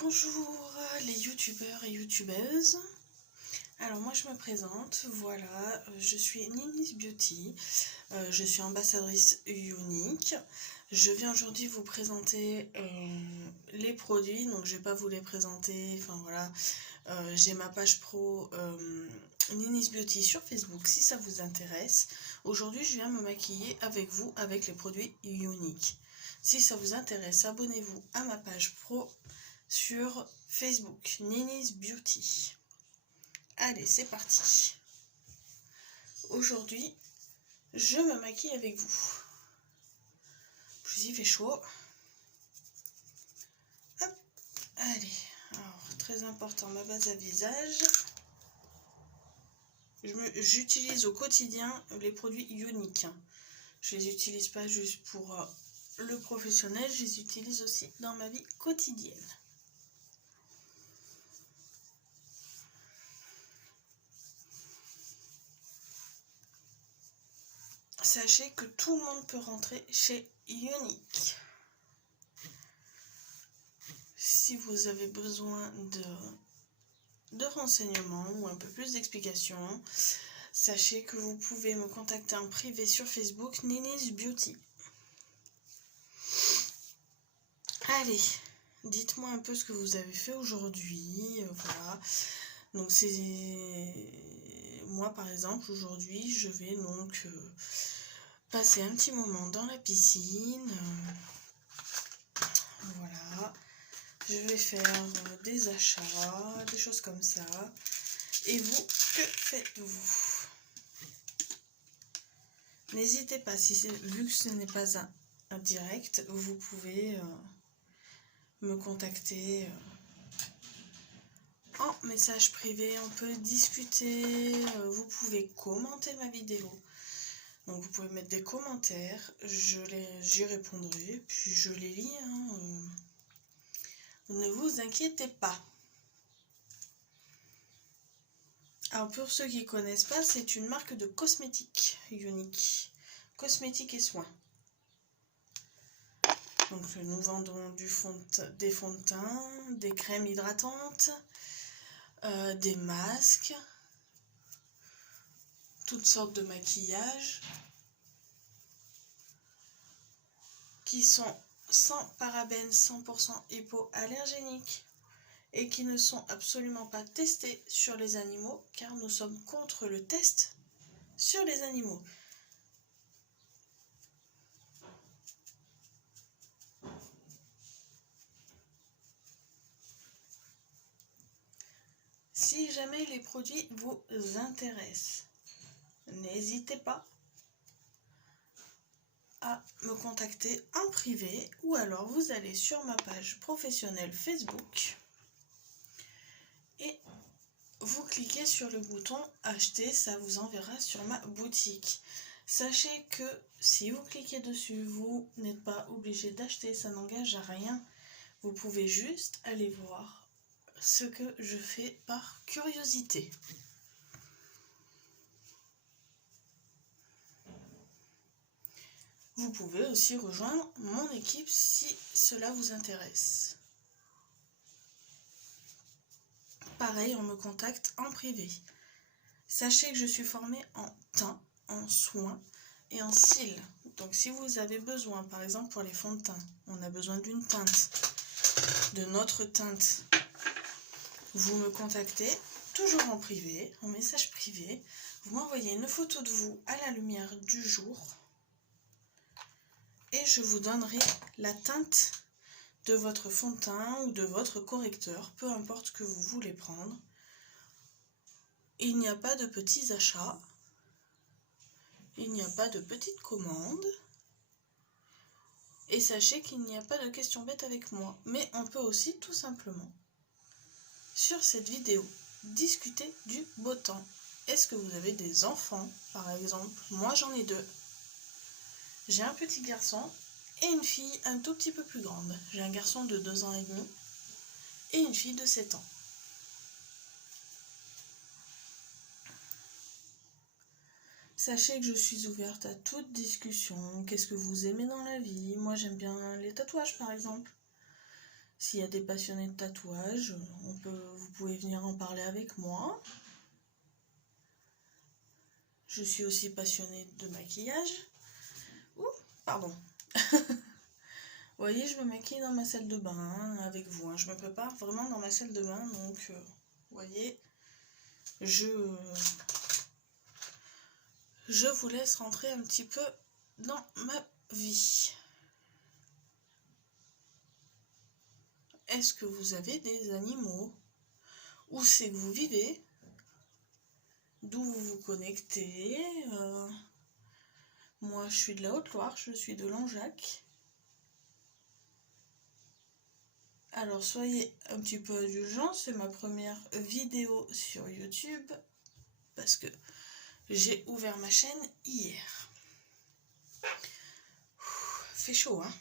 Bonjour les youtubeurs et youtubeuses. Alors moi je me présente, voilà, je suis Ninis Beauty, je suis ambassadrice Unique. Je viens aujourd'hui vous présenter les produits, donc je vais pas vous les présenter, enfin voilà, j'ai ma page pro Ninis Beauty sur Facebook si ça vous intéresse. Aujourd'hui je viens me maquiller avec vous avec les produits Unique. Si ça vous intéresse, abonnez-vous à ma page pro sur Facebook, Ninis Beauty. Allez, c'est parti. Aujourd'hui, je me maquille avec vous. Plus il fait chaud. Hop, allez. Alors, très important, ma base à visage. J'utilise au quotidien les produits Unique. Je les utilise pas juste pour le professionnel, je les utilise aussi dans ma vie quotidienne. Sachez que tout le monde peut rentrer chez Unique. Si vous avez besoin de renseignements ou un peu plus d'explications, sachez que vous pouvez me contacter en privé sur Facebook, Ninis Beauty. Allez, dites-moi un peu ce que vous avez fait aujourd'hui. Voilà. Donc moi par exemple aujourd'hui je vais donc passer un petit moment dans la piscine. Voilà. Je vais faire des achats, des choses comme ça. Et vous, que faites-vous? N'hésitez pas, vu que ce n'est pas un direct, vous pouvez me contacter en message privé, on peut discuter, vous pouvez commenter ma vidéo. Donc vous pouvez mettre des commentaires, j'y répondrai, puis je les lis. Ne vous inquiétez pas. Alors pour ceux qui ne connaissent pas, c'est une marque de cosmétiques Unique. Cosmétiques et soins. Donc nous vendons des fonds de teint, des crèmes hydratantes, des masques, toutes sortes de maquillages qui sont sans parabènes, 100% hypoallergéniques et qui ne sont absolument pas testés sur les animaux car nous sommes contre le test sur les animaux. Si jamais les produits vous intéressent, n'hésitez pas à me contacter en privé ou alors vous allez sur ma page professionnelle Facebook et vous cliquez sur le bouton acheter, ça vous enverra sur ma boutique. Sachez que si vous cliquez dessus, vous n'êtes pas obligé d'acheter, ça n'engage à rien. Vous pouvez juste aller voir ce que je fais par curiosité. Vous pouvez aussi rejoindre mon équipe si cela vous intéresse. Pareil, on me contacte en privé. Sachez que je suis formée en teint, en soins et en cils. Donc si vous avez besoin, par exemple pour les fonds de teint, on a besoin d'une teinte, de notre teinte, vous me contactez toujours en privé, en message privé. Vous m'envoyez une photo de vous à la lumière du jour et je vous donnerai la teinte de votre fond de teint ou de votre correcteur, peu importe ce que vous voulez prendre. Il n'y a pas de petits achats, il n'y a pas de petites commandes. Et sachez qu'il n'y a pas de questions bêtes avec moi, mais on peut aussi tout simplement, sur cette vidéo, discuter du beau temps. Est-ce que vous avez des enfants, par exemple? Moi j'en ai 2. J'ai un petit garçon et une fille un tout petit peu plus grande. J'ai un garçon de 2 ans et demi et une fille de 7 ans. Sachez que je suis ouverte à toute discussion. Qu'est-ce que vous aimez dans la vie? Moi j'aime bien les tatouages par exemple. S'il y a des passionnés de tatouage, vous pouvez venir en parler avec moi. Je suis aussi passionnée de maquillage. Ouh, pardon. Vous voyez, je me maquille dans ma salle de bain hein, avec vous. Hein. Je me prépare vraiment dans ma salle de bain. Donc, vous voyez, je vous laisse rentrer un petit peu dans ma vie. Est-ce que vous avez des animaux? Où c'est que vous vivez? D'où vous vous connectez? Moi, je suis de la Haute-Loire, je suis de Langeac. Alors, soyez un petit peu indulgents, c'est ma première vidéo sur YouTube parce que j'ai ouvert ma chaîne hier. Fait chaud, hein?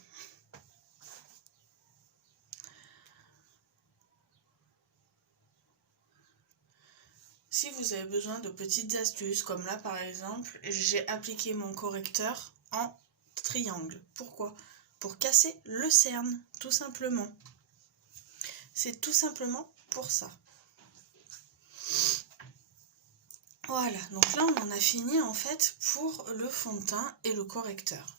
Si vous avez besoin de petites astuces, comme là par exemple, j'ai appliqué mon correcteur en triangle. Pourquoi? Pour casser le cerne, tout simplement. C'est tout simplement pour ça. Voilà, donc là on en a fini en fait pour le fond de teint et le correcteur.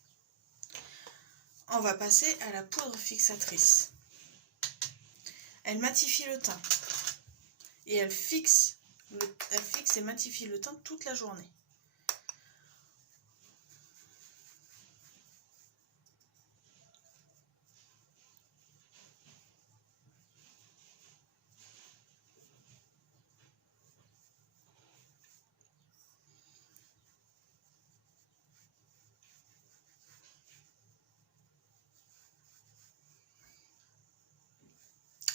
On va passer à la poudre fixatrice. Elle matifie le teint et elle fixe et matifie le teint toute la journée.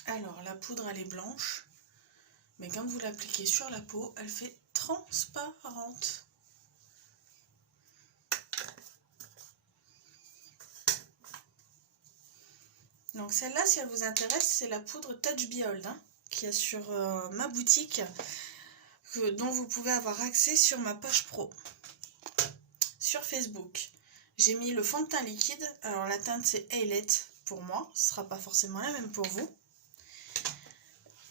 Alors la poudre elle est blanche, mais quand vous l'appliquez sur la peau, elle fait transparente. Donc celle-là, si elle vous intéresse, c'est la poudre Touch Behold hein, qui est sur ma boutique, dont vous pouvez avoir accès sur ma page pro, sur Facebook. J'ai mis le fond de teint liquide, alors la teinte c'est Ailette pour moi, ce ne sera pas forcément la même pour vous.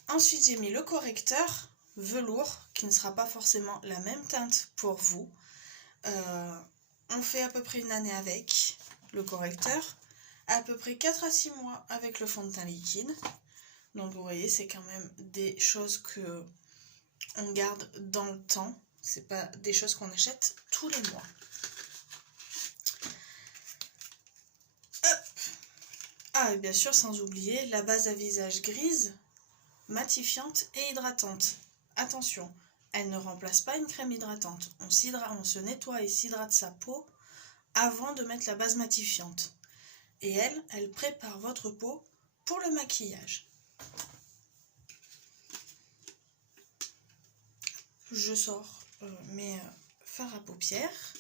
Ensuite j'ai mis le correcteur velours, qui ne sera pas forcément la même teinte pour vous. On fait à peu près une année avec le correcteur, à peu près 4 à 6 mois avec le fond de teint liquide. Donc vous voyez, c'est quand même des choses que on garde dans le temps. C'est pas des choses qu'on achète tous les mois. Hop. Ah et bien sûr, sans oublier la base à visage grise, matifiante et hydratante. Attention, elle ne remplace pas une crème hydratante. On se nettoie et s'hydrate sa peau avant de mettre la base matifiante. Et elle prépare votre peau pour le maquillage. Je sors mes fards à paupières.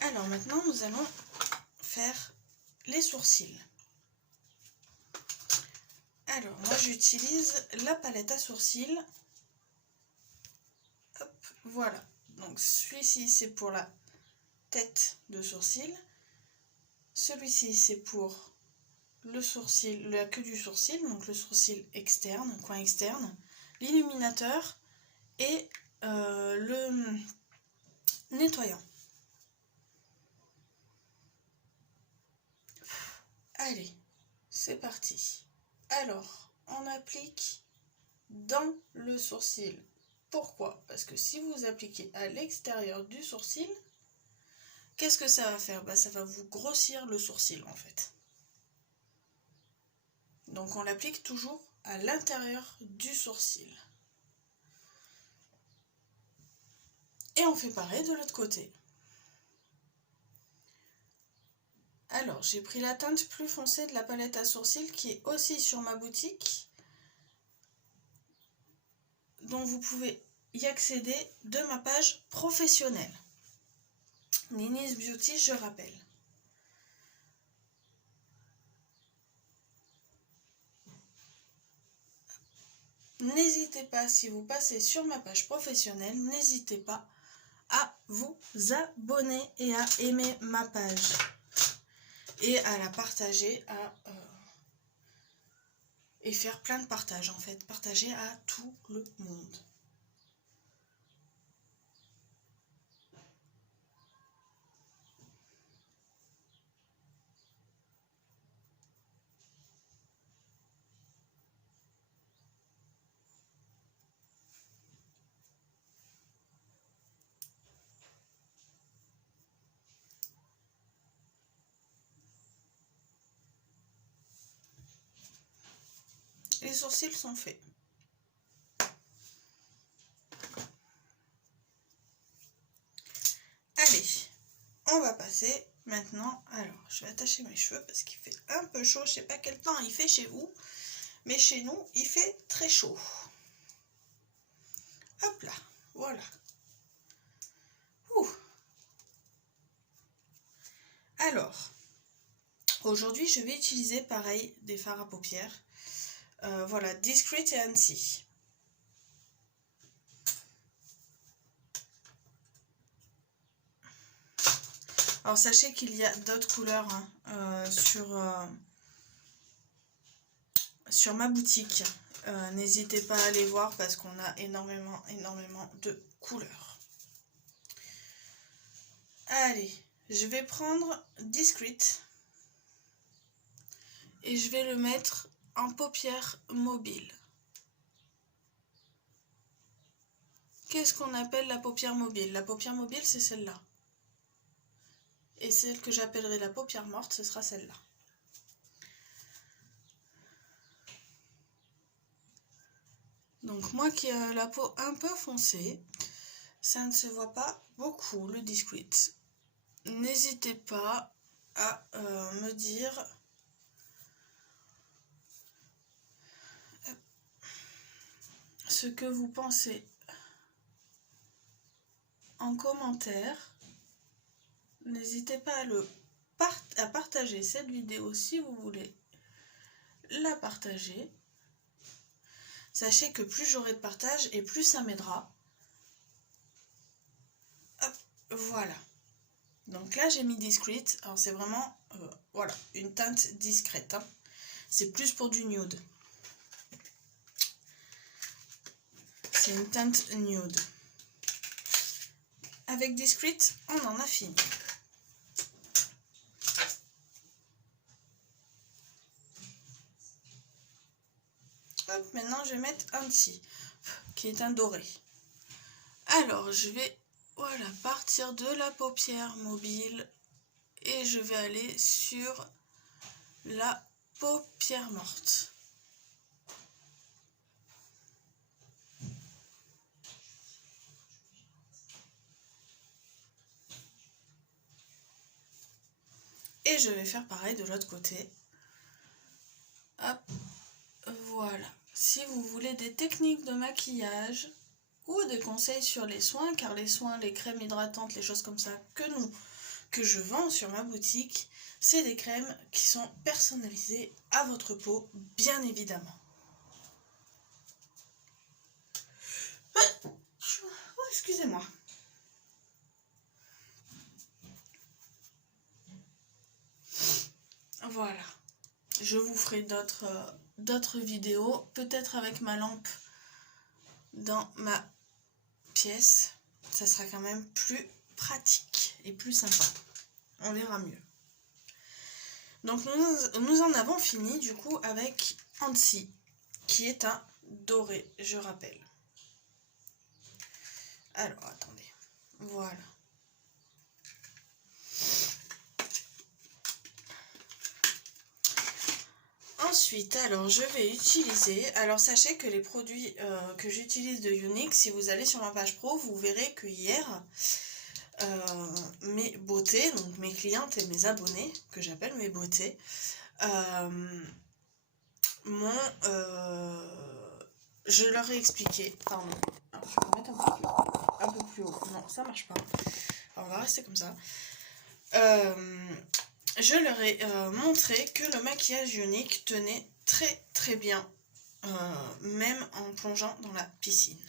Alors maintenant, nous allons faire les sourcils. Alors, moi j'utilise la palette à sourcils. Hop, voilà. Donc celui-ci, c'est pour la tête de sourcil. Celui-ci, c'est pour le sourcil, la queue du sourcil, donc le sourcil externe, coin externe, l'illuminateur et le nettoyant. Allez, c'est parti. Alors, on applique dans le sourcil. Pourquoi? Parce que si vous appliquez à l'extérieur du sourcil, qu'est-ce que ça va faire? Ça va vous grossir le sourcil en fait. Donc on l'applique toujours à l'intérieur du sourcil. Et on fait pareil de l'autre côté. Alors, j'ai pris la teinte plus foncée de la palette à sourcils qui est aussi sur ma boutique, dont vous pouvez y accéder de ma page professionnelle. Ninis Beauty, je rappelle. N'hésitez pas, si vous passez sur ma page professionnelle, n'hésitez pas à vous abonner et à aimer ma page. Et à la partager et faire plein de partages en fait, partager à tout le monde. Les sourcils sont faits. Allez, on va passer maintenant. Alors, je vais attacher mes cheveux parce qu'il fait un peu chaud. Je sais pas quel temps il fait chez vous, mais chez nous, il fait très chaud. Hop là, voilà. Ouh. Alors, aujourd'hui, je vais utiliser pareil des fards à paupières. Voilà, Discreet et Annecy. Alors sachez qu'il y a d'autres couleurs hein, sur ma boutique. N'hésitez pas à aller voir parce qu'on a énormément de couleurs. Allez, je vais prendre Discreet et je vais le mettre en paupière mobile. Qu'est-ce qu'on appelle la paupière mobile? La paupière mobile, c'est celle-là. Et celle que j'appellerai la paupière morte, ce sera celle-là. Donc moi qui ai la peau un peu foncée, ça ne se voit pas beaucoup le Discreet. N'hésitez pas à me dire ce que vous pensez en commentaire. N'hésitez pas à partager cette vidéo si vous voulez la partager. Sachez que plus j'aurai de partage et plus ça m'aidera. Hop, voilà. Donc là j'ai mis Discreet. Alors c'est vraiment voilà, une teinte discrète. Hein. C'est plus pour du nude. C'est une teinte nude. Avec Discreet, on en a fini. Hop, maintenant je vais mettre Annecy, qui est un doré. Alors je vais voilà, partir de la paupière mobile et je vais aller sur la paupière morte. Et je vais faire pareil de l'autre côté. Hop, voilà. Si vous voulez des techniques de maquillage ou des conseils sur les soins, car les soins, les crèmes hydratantes, les choses comme ça que je vends sur ma boutique, c'est des crèmes qui sont personnalisées à votre peau, bien évidemment. Oh, excusez-moi. Voilà. Je vous ferai d'autres vidéos, peut-être avec ma lampe dans ma pièce. Ça sera quand même plus pratique et plus sympa. On verra mieux. Donc nous en avons fini du coup avec Annecy, qui est un doré, je rappelle. Alors attendez, voilà. Ensuite, alors je vais utiliser, alors sachez que les produits que j'utilise de Younique, si vous allez sur ma page pro, vous verrez que hier, mes beautés, donc mes clientes et mes abonnés, que j'appelle mes beautés, je leur ai expliqué, pardon, alors je vais mettre un peu plus haut, non ça marche pas, alors, on va rester comme ça. Je leur ai montré que le maquillage Younique tenait très bien, même en plongeant dans la piscine.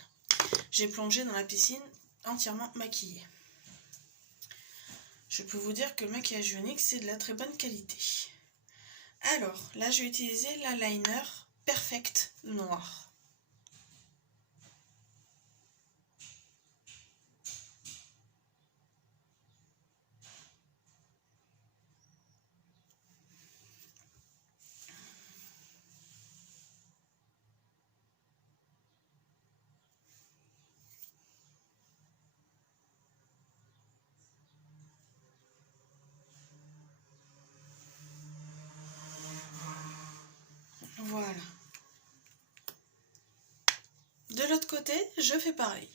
J'ai plongé dans la piscine entièrement maquillée. Je peux vous dire que le maquillage Younique, c'est de la très bonne qualité. Alors, là, je vais utiliser l'eyeliner Perfect Noir. Voilà. De l'autre côté, je fais pareil.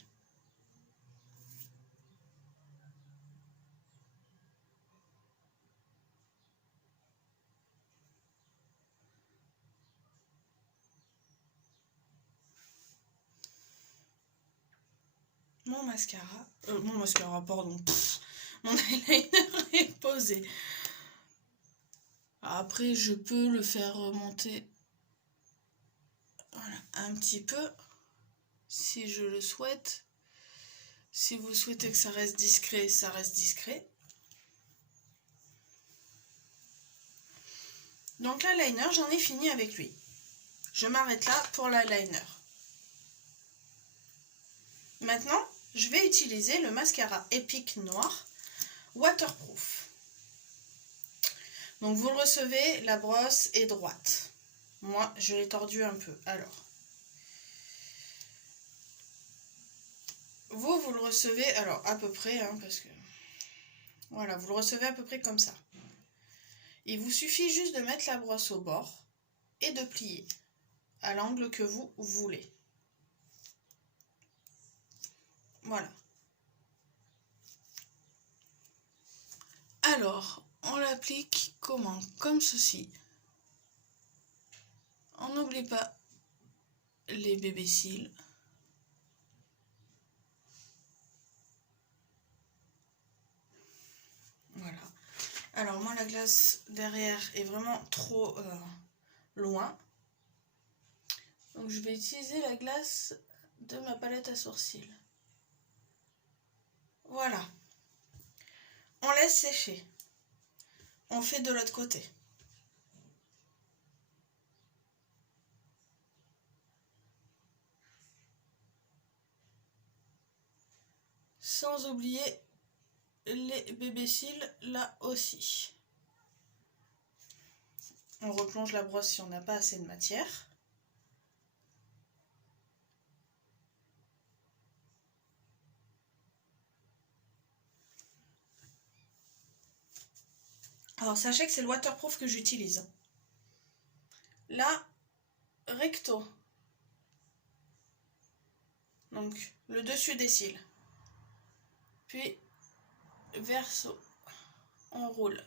Mon mascara, pardon. Mon eyeliner est posé. Après, je peux le faire remonter, voilà, un petit peu, si je le souhaite. Si vous souhaitez que ça reste discret, ça reste discret. Donc l'eyeliner, j'en ai fini avec lui. Je m'arrête là pour l'eyeliner. Maintenant, je vais utiliser le mascara Epic Noir Waterproof. Donc vous le recevez, la brosse est droite. Moi, je l'ai tordu un peu. Alors, vous le recevez, alors à peu près, hein, parce que... Voilà, vous le recevez à peu près comme ça. Il vous suffit juste de mettre la brosse au bord et de plier à l'angle que vous voulez. Voilà. Alors, on l'applique comment? Comme ceci. On n'oublie pas les bébés cils. Voilà. Alors moi la glace derrière est vraiment trop loin. Donc je vais utiliser la glace de ma palette à sourcils. Voilà. On laisse sécher. On fait de l'autre côté. Sans oublier les bébés cils là aussi. On replonge la brosse si on n'a pas assez de matière. Alors sachez que c'est le waterproof que j'utilise. Là, recto. Donc le dessus des cils. Puis verso. On roule.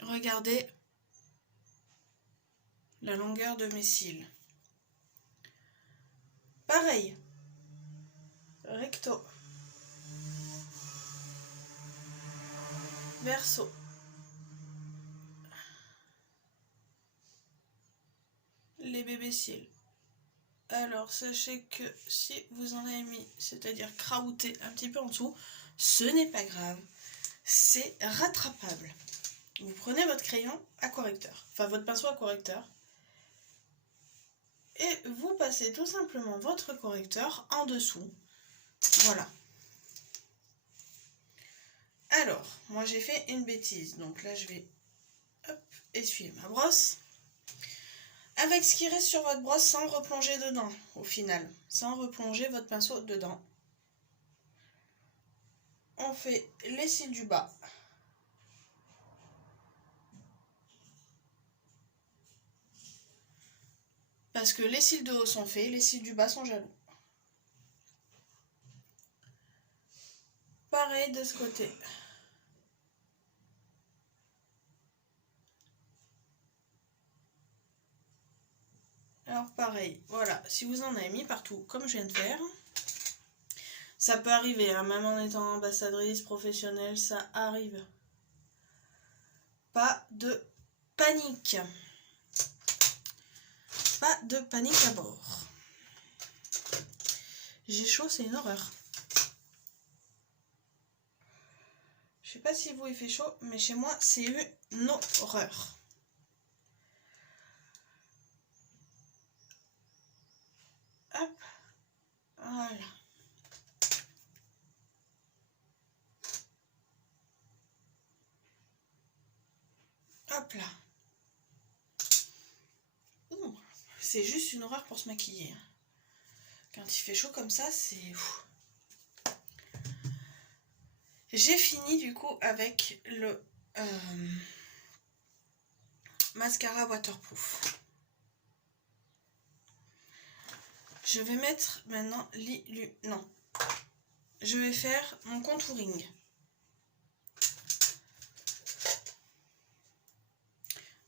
Regardez la longueur de mes cils. Pareil. Recto. Verso. Les bébés cils. Alors sachez que si vous en avez mis, c'est-à-dire craouté un petit peu en dessous, ce n'est pas grave. C'est rattrapable. Vous prenez votre crayon à correcteur, enfin votre pinceau à correcteur, et vous passez tout simplement votre correcteur en dessous. Voilà. Alors, moi j'ai fait une bêtise, donc là je vais essuyer ma brosse. Avec ce qui reste sur votre brosse sans replonger dedans, au final, sans replonger votre pinceau dedans. On fait les cils du bas. Parce que les cils de haut sont faits, les cils du bas sont jaloux. Pareil de ce côté. Alors pareil, voilà, si vous en avez mis partout, comme je viens de faire, ça peut arriver, hein, même en étant ambassadrice professionnelle, ça arrive. Pas de panique. Pas de panique à bord. J'ai chaud, c'est une horreur. sais pas si vous il fait chaud, mais chez moi c'est une horreur. Hop, voilà. Hop là. C'est juste une horreur pour se maquiller. Quand il fait chaud comme ça, c'est... J'ai fini du coup avec le mascara waterproof. Je vais mettre maintenant non. Je vais faire mon contouring.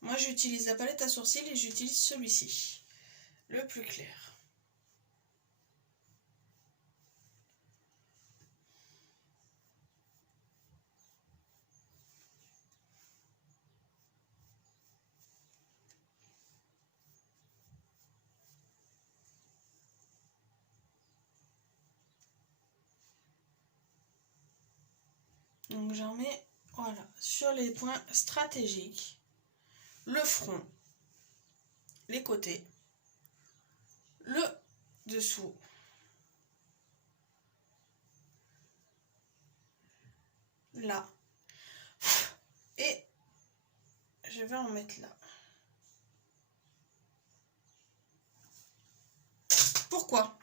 Moi j'utilise la palette à sourcils et j'utilise celui-ci, le plus clair. Donc j'en mets, voilà, sur les points stratégiques, le front, les côtés, le dessous, là, et je vais en mettre là. Pourquoi?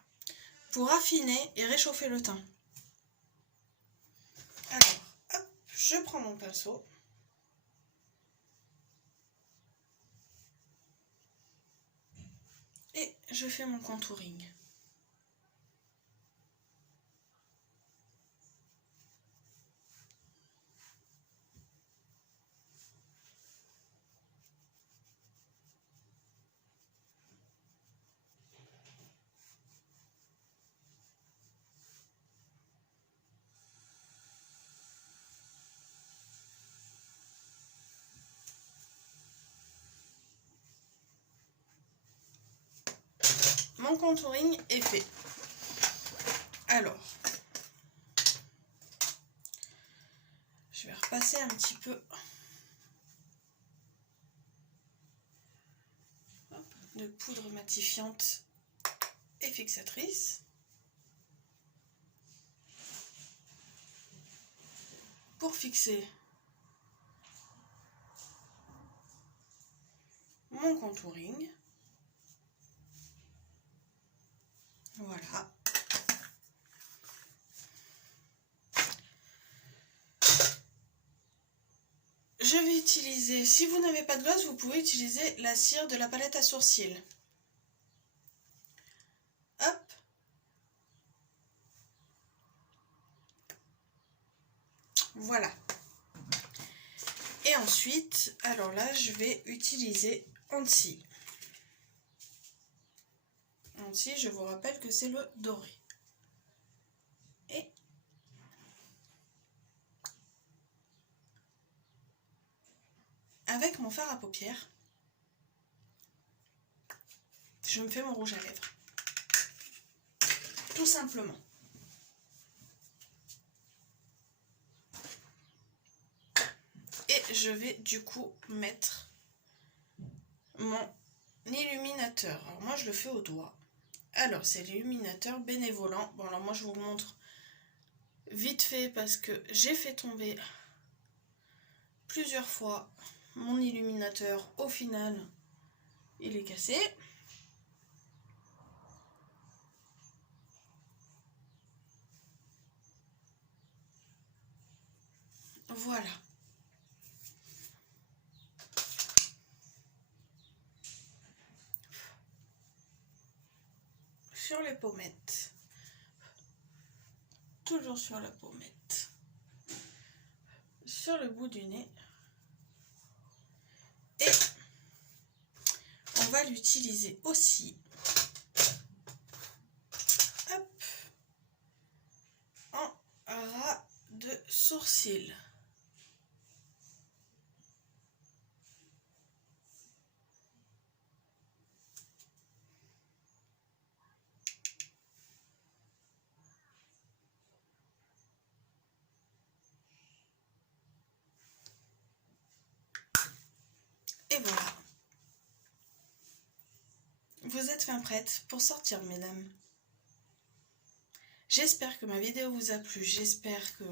Pour affiner et réchauffer le teint. Alors, hop, je prends mon pinceau. Et je fais mon contouring. Mon contouring est fait. Alors, je vais repasser un petit peu de poudre matifiante et fixatrice pour fixer mon contouring. Voilà. Je vais utiliser, si vous n'avez pas de gloss, vous pouvez utiliser la cire de la palette à sourcils. Hop. Voilà. Et ensuite, alors là, je vais utiliser Anti. Anti, je vous rappelle que c'est le doré. Et avec mon fard à paupières, je me fais mon rouge à lèvres. Tout simplement. Et je vais du coup mettre mon illuminateur. Alors moi je le fais au doigt. Alors c'est l'illuminateur bénévolant. Bon alors moi je vous montre vite fait parce que j'ai fait tomber plusieurs fois mon illuminateur. Au final il est cassé. Voilà. Sur les pommettes. Toujours sur la pommette. Sur le bout du nez. Et on va l'utiliser aussi. Hop. En ras de sourcil. Et voilà. Vous êtes fin prête pour sortir, mesdames. J'espère que ma vidéo vous a plu. J'espère que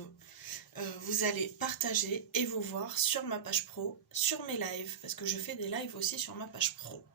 vous allez partager et vous voir sur ma page pro, sur mes lives, parce que je fais des lives aussi sur ma page pro.